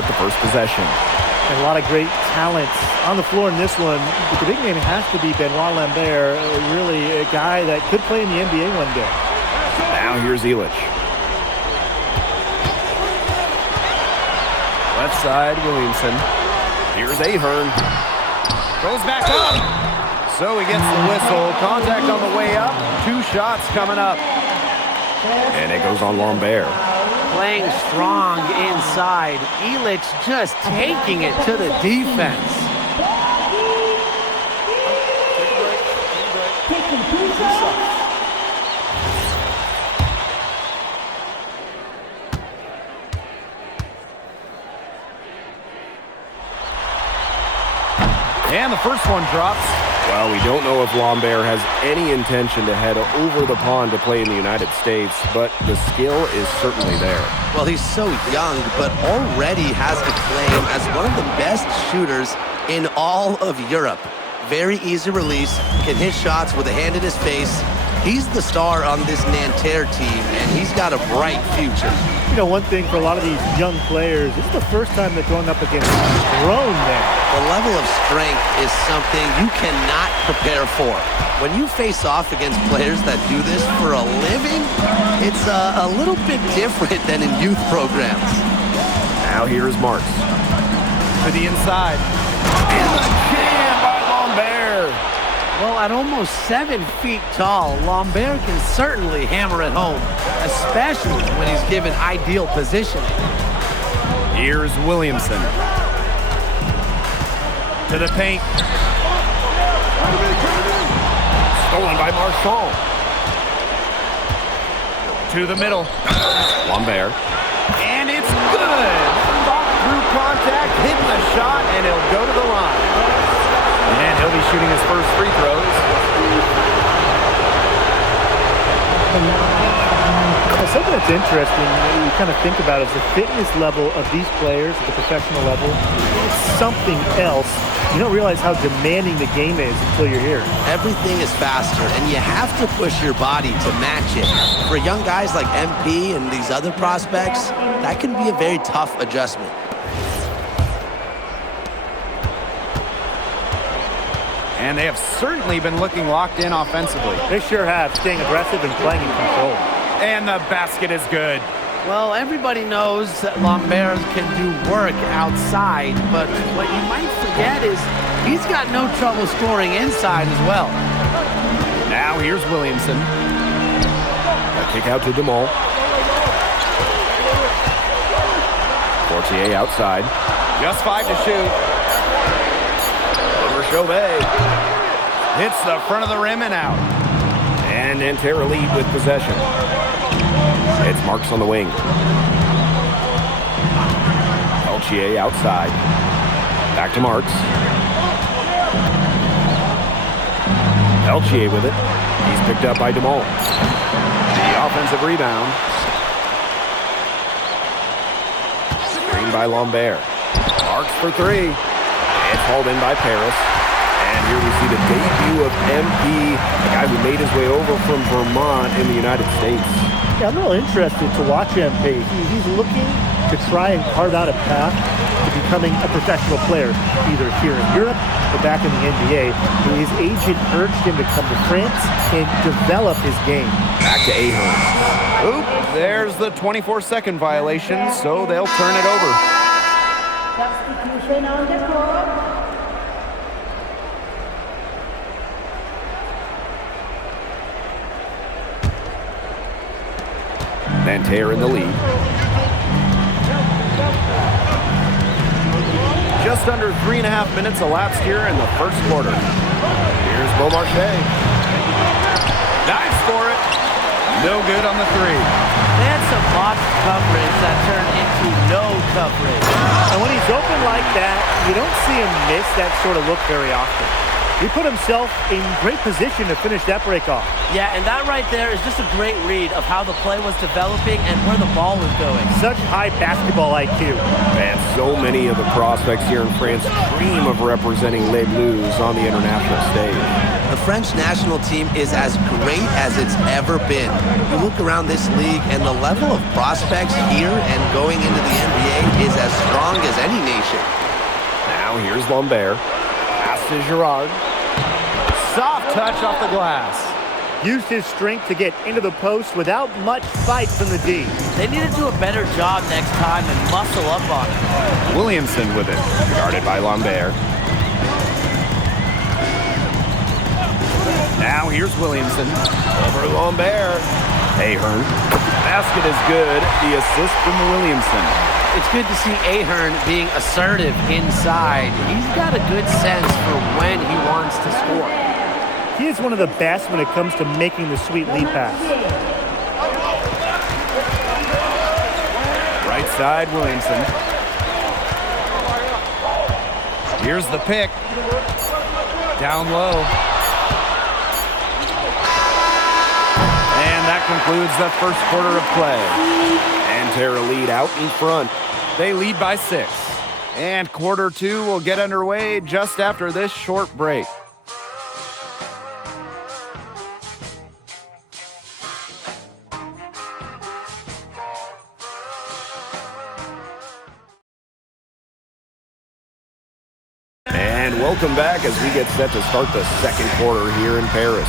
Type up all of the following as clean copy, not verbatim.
get the first possession. And a lot of great talent on the floor in this one. But the big name has to be Benoit Lambert, really a guy that could play in the NBA one day. Now here's Illich. Left side, Williamson. Here's Ahern. Goes back up. So he gets the whistle. Contact on the way up. 2 shots coming up. And it goes on Lambert. Playing strong inside. Illich just taking it to the defense. And the first one drops. Well, we don't know if Lambert has any intention to head over the pond to play in the United States, but the skill is certainly there. Well, he's so young, but already has a claim as one of the best shooters in all of Europe. Very easy release, can hit shots with a hand in his face. He's the star on this Nanterre team, and he's got a bright future. You know, one thing for a lot of these young players, this is the first time they're going up against grown men. The level of strength is something you cannot prepare for. When you face off against players that do this for a living, it's a little bit different than in youth programs. Now here's Marks. To the inside. And the jam by Lambert. Well, at almost 7 feet tall, Lambert can certainly hammer it home, especially when he's given ideal positioning. Here's Williamson. To the paint. Stolen by Marshall. To the middle. Lambert. And it's good. Fought through contact, hitting the shot, and he'll go to the line. And he'll be shooting his first free throws. Something that's interesting, you kind of think about, is the fitness level of these players at the professional level. It's something else. You don't realize how demanding the game is until you're here. Everything is faster, and you have to push your body to match it. For young guys like MP and these other prospects, that can be a very tough adjustment. And they have certainly been looking locked in offensively. They sure have, staying aggressive and playing in control. And the basket is good. Well, everybody knows that Lambert can do work outside, but what you might forget is he's got no trouble scoring inside as well. Now here's Williamson. A kick out to DeMol. Fortier outside. Just 5 to shoot. Over Chauvet. Hits the front of the rim and out. And Nanterre lead with possession. It's Marks on the wing. Peltier outside. Back to Marks. Peltier with it. He's picked up by DeMol. The offensive rebound. Screen by Lambert. Marks for 3. It's hauled in by Paris. And here we see the debut of MP, a guy who made his way over from Vermont in the United States. Yeah, I'm real interested to watch MP. He's looking to try and carve out a path to becoming a professional player, either here in Europe or back in the NBA. His agent urged him to come to France and develop his game. Back to Ahern. Oop, there's the 24-second violation, so they'll turn it over. Substitution on the court. Nanterre in the lead. Just under 3.5 minutes elapsed here in the first quarter. Here's Beaumarchais. Dives for it. No good on the 3. They had some box coverage that turned into no coverage. And when he's open like that, you don't see him miss that sort of look very often. He put himself in great position to finish that break off. Yeah, and that right there is just a great read of how the play was developing and where the ball was going. Such high basketball IQ. And so many of the prospects here in France dream of representing Les Bleus on the international stage. The French national team is as great as it's ever been. You look around this league, and the level of prospects here and going into the NBA is as strong as any nation. Now here's Lambert. Pass to Girard. Soft touch off the glass. Used his strength to get into the post without much fight from the D. They need to do a better job next time and muscle up on it. Williamson with it. Guarded by Lambert. Now here's Williamson. Over Lambert. Ahern. Basket is good. The assist from Williamson. It's good to see Ahern being assertive inside. He's got a good sense for when he wants to score. He is one of the best when it comes to making the sweet lead pass. Right side, Williamson. Here's the pick. Down low. And that concludes the first quarter of play. Nanterre lead out in front. They lead by 6. And quarter 2 will get underway just after this short break. And welcome back as we get set to start the second quarter here in Paris.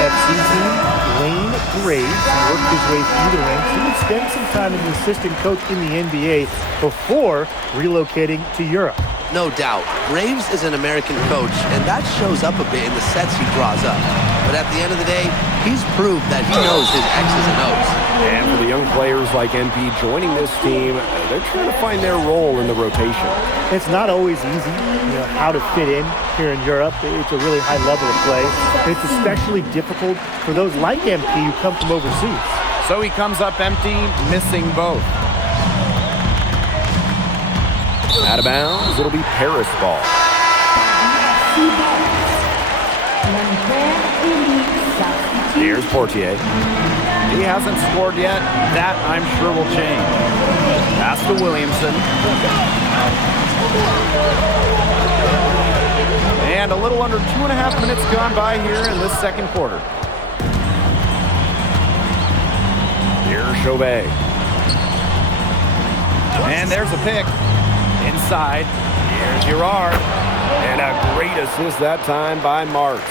FC team, Wayne Graves worked his way through the ranks. He would spend some time as an assistant coach in the NBA before relocating to Europe. No doubt, Graves is an American coach, and that shows up a bit in the sets he draws up. But at the end of the day, he's proved that he knows his X's and O's. And for the young players like MP joining this team, they're trying to find their role in the rotation. It's not always easy, how to fit in here in Europe. It's a really high level of play. And it's especially difficult for those like MP who come from overseas. So he comes up empty, missing both. Out of bounds, it'll be Paris ball. Here's Portier. He hasn't scored yet. That, I'm sure, will change. Pass to Williamson. And a little under 2.5 minutes gone by here in this second quarter. Here's Chauvet. And there's a pick. Inside. Here's Girard. And a great assist that time by Marks.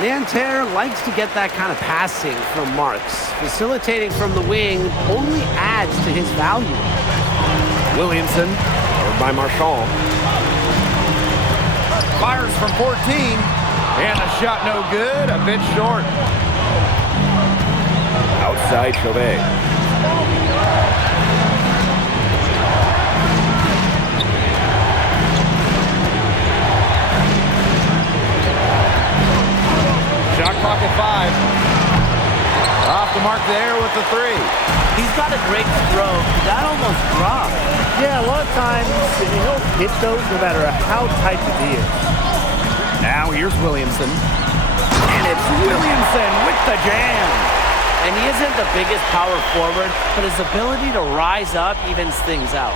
Nanterre likes to get that kind of passing from Marks. Facilitating from the wing only adds to his value. Williamson, covered by Marchand. Fires from 14. And the shot no good. A bit short. Outside Chauvet. Shot clock at 5. Off the mark there with the 3. He's got a great stroke. That almost dropped. Yeah, a lot of times he'll hit those no matter how tight the D is. Now here's Williamson. And it's Williamson with the jam. And he isn't the biggest power forward, but his ability to rise up evens things out.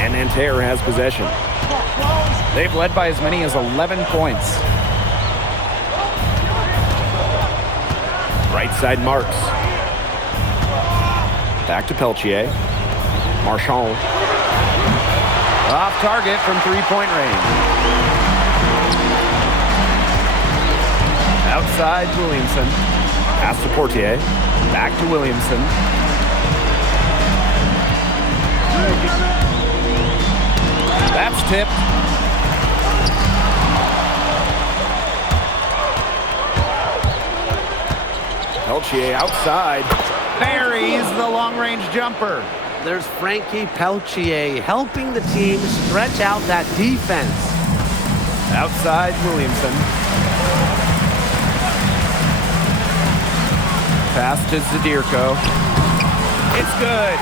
And Nanterre has possession. They've led by as many as 11 points. Right side Marks. Back to Peltier. Marchand. Off target from three-point range. Outside Williamson. Pass to Portier. Back to Williamson. That's tipped. Peltier outside. Buries the long-range jumper. There's Frankie Peltier helping the team stretch out that defense. Outside Williamson. Pass to Zadirko. It's good.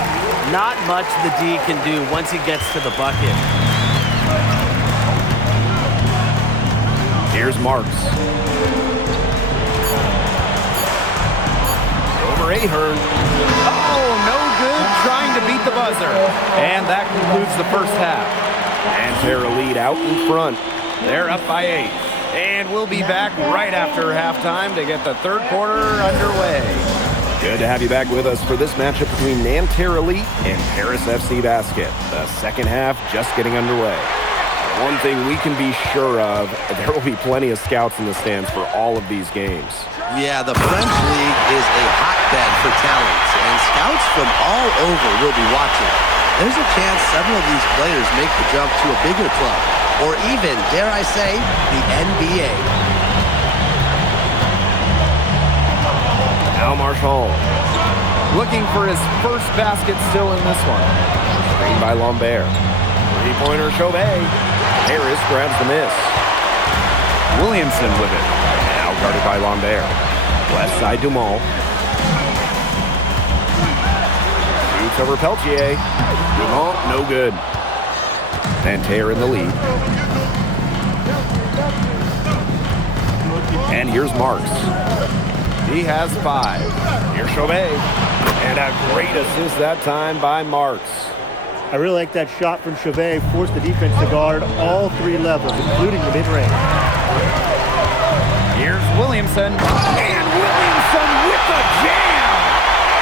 Not much the D can do once he gets to the bucket. Here's Marks. Over Ahern. Oh, no good trying to beat the buzzer. And that concludes the first half. Nanterre Elite out in front. They're up by 8. And we'll be back right after halftime to get the third quarter underway. Good to have you back with us for this matchup between Nanterre Elite and Paris FC Basket. The second half just getting underway. One thing we can be sure of, there will be plenty of scouts in the stands for all of these games. Yeah, the French League is a hotbed for talents, and scouts from all over will be watching. There's a chance several of these players make the jump to a bigger club, or even, dare I say, the NBA. Now Marchand. Looking for his first basket still in this one. Screen by Lambert. Three-pointer Chauvet. Harris grabs the miss. Williamson with it. Now guarded by Lambert. Left side Dumont. Shoots over Peltier. Dumont, no good. Nanterre in the lead. And here's Marks. He has 5. Here's Chauvet. And a great assist that time by Marks. I really like that shot from Chauvet. Forced the defense to guard all 3 levels, including the mid-range. Here's Williamson. And Williamson with the jam!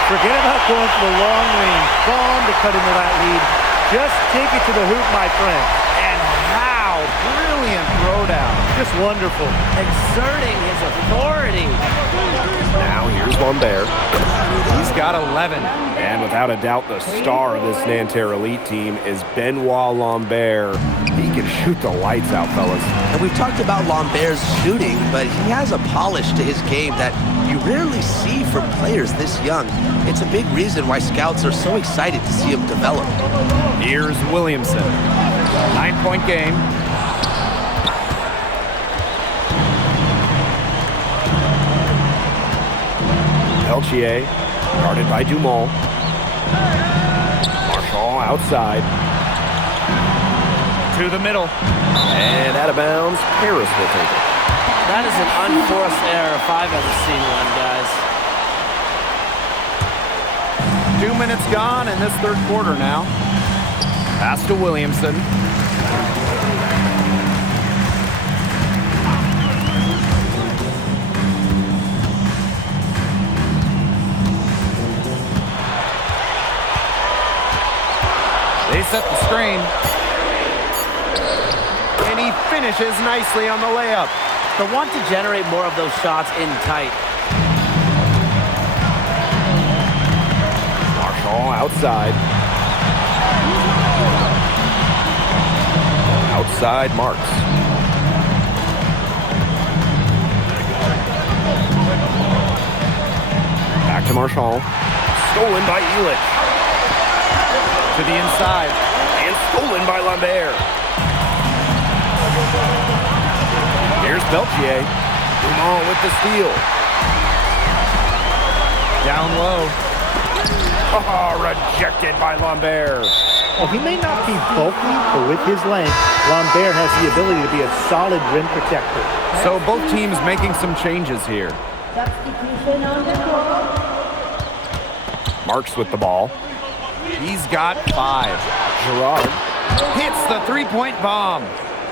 Forget about going for the long range. Calm to cut into that lead. Just take it to the hoop, my friend. And how brilliant throwdown. Just wonderful. Exerting his authority. Now here's Lambert. He's got 11. And without a doubt, the star of this Nanterre Elite team is Benoit Lambert. He can shoot the lights out, fellas. And we've talked about Lambert's shooting, but he has a polish to his game that you rarely see from players this young. It's a big reason why scouts are so excited to see him develop. Here's Williamson. 9-point game. Peltier, guarded by Dumont. Marchand outside. To the middle. And out of bounds, Paris will take it. That is an unforced error if I've ever seen one, guys. 2 minutes gone in this third quarter now. Pass to Williamson. They set the screen. And he finishes nicely on the layup. They'll want to generate more of those shots in tight. Marchand outside. Outside Marks. Back to Marchand. Stolen by Elich. To the inside. And stolen by Lambert. Here's Peltier. Dumont with the steal. Down low. Oh, rejected by Lambert. Well, he may not be bulky, but with his length, Lambert has the ability to be a solid rim protector. So both teams making some changes here. Substitution on the court. Marks with the ball. He's got 5. Gerard. Hits the three-point bomb.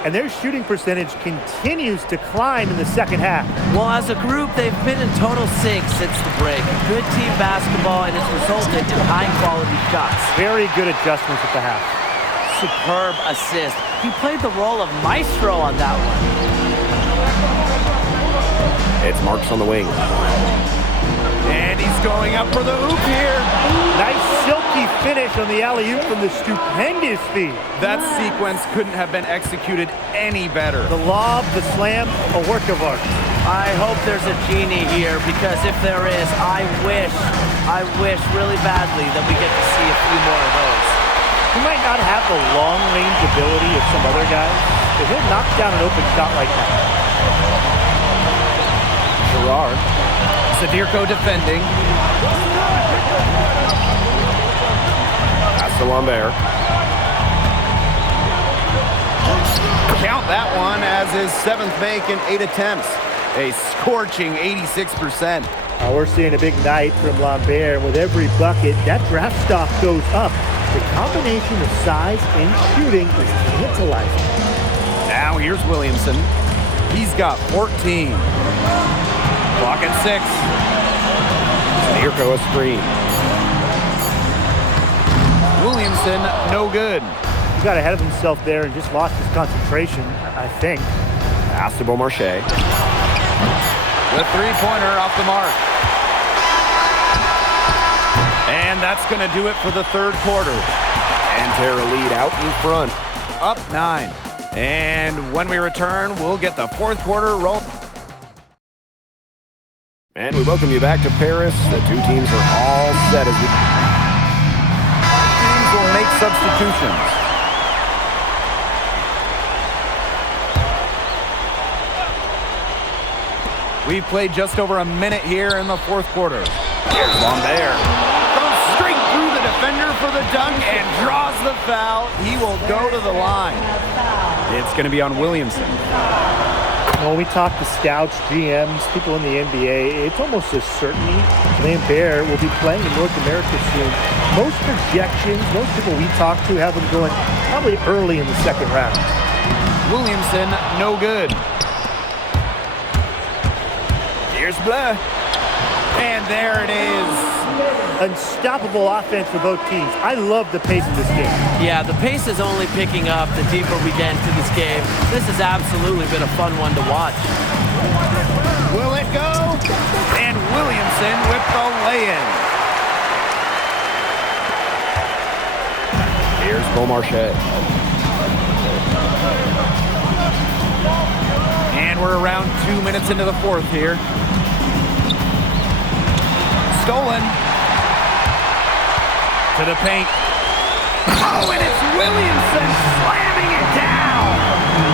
And their shooting percentage continues to climb in the second half. Well, as a group, they've been in total sync since the break. Good team basketball, and it's resulted in high-quality shots. Very good adjustments at the half. Superb assist. He played the role of maestro on that one. It's Marks on the wing. And he's going up for the hoop here. Nice silky finish on the alley-oop from the stupendous feed. That sequence couldn't have been executed any better. The lob, the slam, a work of art. I hope there's a genie here, because if there is, I wish really badly that we get to see a few more of those. He might not have the long-range ability of some other guys, but he'll knock down an open shot like that. Gerard. Sadirko defending. to Lambert. Count that one as his 7th make in 8 attempts. A scorching 86%. We're seeing a big night from Lambert. With every bucket, that draft stock goes up. The combination of size and shooting is tantalizing. Now here's Williamson. He's got 14. Clock at 6. Mirko a screen. Williamson, no good. He got ahead of himself there and just lost his concentration, I think. Pass to Beaumarchais. The three-pointer off the mark. And that's going to do it for the third quarter. Nanterre lead out in front. Up 9. And when we return, we'll get the fourth quarter roll. And we welcome you back to Paris. The two teams are all set as Teams will make substitutions. We've played just over a minute here in the fourth quarter. Here's Lambert. Goes straight through the defender for the dunk and draws the foul. He will go to the line. It's going to be on Williamson. When we talk to scouts, GMs, people in the NBA, it's almost a certainty Lambert will be playing in North America soon. Most projections, most people we talk to have him going probably early in the second round. Williamson, no good. Here's Bleu. And there it is. Unstoppable offense for both teams. I love the pace of this game. Yeah, the pace is only picking up the deeper we get into this game. This has absolutely been a fun one to watch. Will it go? And Williamson with the lay-in. Here's Beaumarchais. And we're around 2 minutes into the fourth here. Stolen. To the paint. Oh, and it's Williamson slamming it down.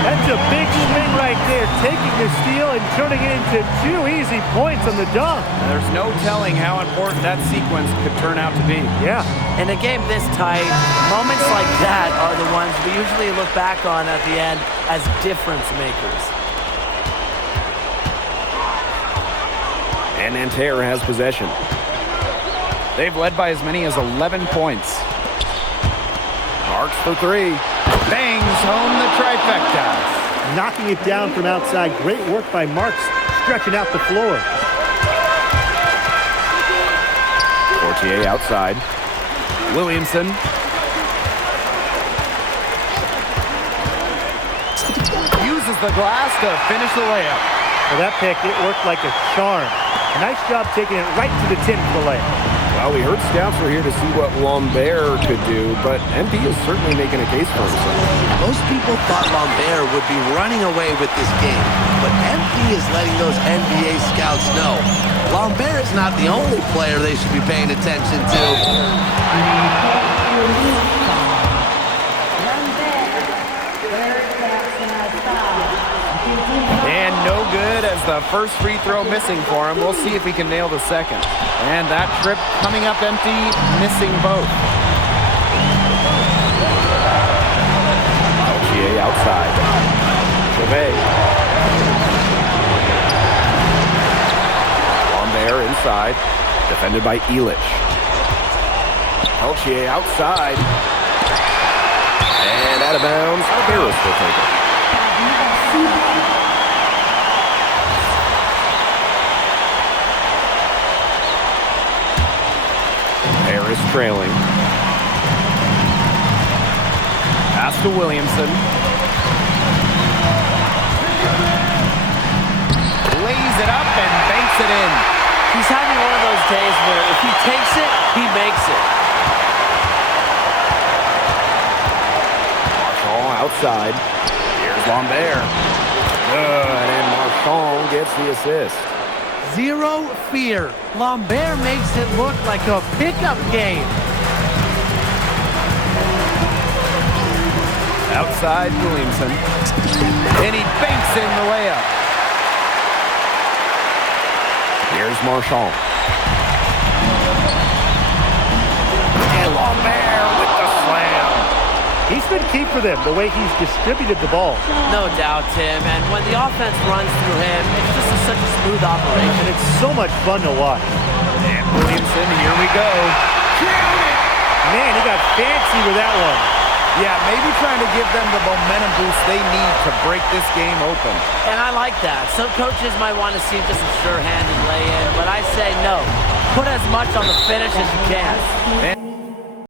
That's a big swing right there, taking the steal and turning it into 2 easy points on the dunk. There's no telling how important that sequence could turn out to be. Yeah. In a game this tight, moments like that are the ones we usually look back on at the end as difference makers. And Nanterre has possession. They've led by as many as 11 points. Marks for 3. Bangs home the trifecta. Knocking it down from outside. Great work by Marks, stretching out the floor. Fortier outside. Williamson. Uses the glass to finish the layup. For that pick, it worked like a charm. A nice job taking it right to the tin for the layup. Well, we heard scouts were here to see what Lambert could do, but MP is certainly making a case for himself. Most people thought Lambert would be running away with this game, but MP is letting those NBA scouts know Lambert is not the only player they should be paying attention to. And no good as the first free throw missing for him. We'll see if he can nail the second. And that trip coming up empty, missing both. Peltier outside. Chauvet. Lambert inside. Defended by Elich. Peltier outside. And out of bounds. Harris will take it. Harris trailing. Pass to Williamson. Lays it up and banks it in. He's having one of those days where if he takes it, he makes it. Marchand outside. Here's Lambert. Good, and Marchand gets the assist. Zero fear. Lambert makes it look like a pickup game. Outside Williamson. And he banks in the layup. Here's Marchand. And Lambert with the slam. He's been key for them, the way he's distributed the ball. No doubt, Tim. And when the offense runs through him, it's just such a smooth operation. And it's so much fun to watch. And Williamson, here we go. Man, he got fancy with that one. Yeah, maybe trying to give them the momentum boost they need to break this game open. And I like that. Some coaches might want to see just a sure-handed lay-in, but I say no. Put as much on the finish as you can. And